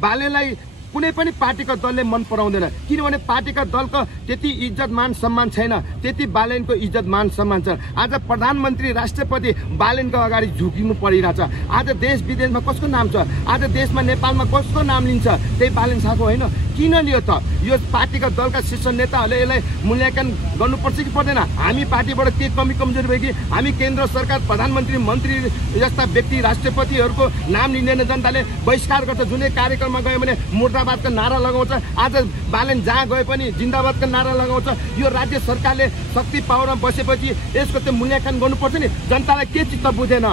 बालेनलाई कुनै पनि पार्टीको दलले मन पराउँदैन, किनभने पार्टीका दलको त्यति इज्जत मान सम्मान छैन, त्यति बालेनको इज्जत मान सम्मान छ। आज प्रधानमन्त्री राष्ट्रपति बालेनको अगाडि झुकिनु परिरहेछ। आज देश विदेशमा कसको नाम छ, आज देशमा नेपालमा कसको नाम लिन्छ, त्यही बालेन शाहको होइन। किन लियो त? यो पार्टीका दलका शीर्ष नेताहरूले यसलाई मूल्याङ्कन गर्नुपर्छ कि पर्दैन? हामी पार्टीबाट के कमी कमजोरी भयो कि हामी केन्द्र सरकार प्रधानमन्त्री मन्त्री जस्ता व्यक्ति राष्ट्रपतिहरूको नाम लिँदैन, जनताले बहिष्कार गर्छ। जुनै कार्यक्रममा गयो भने मुर्दाबादको नारा लगाउँछ। आज बालेन जहाँ गए पनि जिन्दाबादको नारा लगाउँछ। यो राज्य सरकारले शक्ति पावरमा बसेपछि यसको त्यो मूल्याङ्कन गर्नुपर्छ नि। जनतालाई के चित्त बुझेन?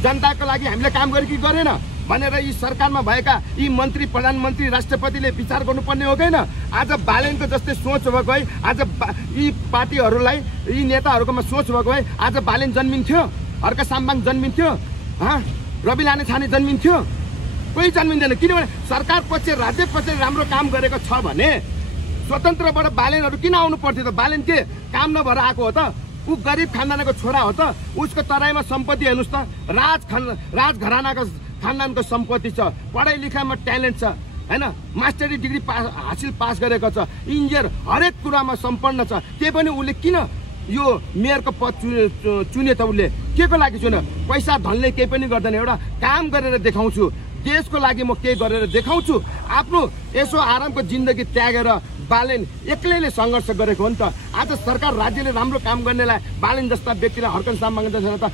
जनताको लागि हामीले काम गरे कि गरेन भनेर यी सरकारमा भएका यी मन्त्री प्रधानमन्त्री राष्ट्रपतिले विचार गर्नुपर्ने हो किन? आज बालेनको जस्तै सोच भएको है, आज यी पार्टीहरूलाई यी नेताहरूकोमा सोच भएको है, आज बालेन जन्मिन्थ्यो, हर्क साम्बाङ जन्मिन्थ्यो, रवि लामिछाने जन्मिन्थ्यो? कोही जन्मिँदैन। किनभने सरकार पछि राज्य पछि राम्रो काम गरेको छ भने स्वतन्त्रबाट बालेनहरू किन आउनु पर्थ्यो त? बालेन के काम नभएर आएको हो त? ऊ गरिब खानदानको छोरा हो त? उसको तराईमा सम्पत्ति हेर्नुहोस् त, राजघरानाको खानदानको सम्पत्ति छ, पढाइ लेखाइमा ट्यालेन्ट छ हैन, मास्टरी डिग्री पास गरेको छ, इन्जिनियर हरेक कुरामा सम्पन्न छ। त्यही पनि उसले किन यो मेयरको पद चुने त? उसले के को लागि चुन्यो? पैसा धनले केही पनि गर्दैन, एउटा काम गरेर देखाउँछु, देशको लागि म केही गरेर देखाउँछु। आफ्नो यसो आरामको जिन्दगी त्यागेर बालेन एक्लैले सङ्घर्ष गरेको हो नि त। आज सरकार राज्यले राम्रो काम गर्नेलाई बालेन जस्ता व्यक्तिलाई हर्कन साम्बाङ जस्ता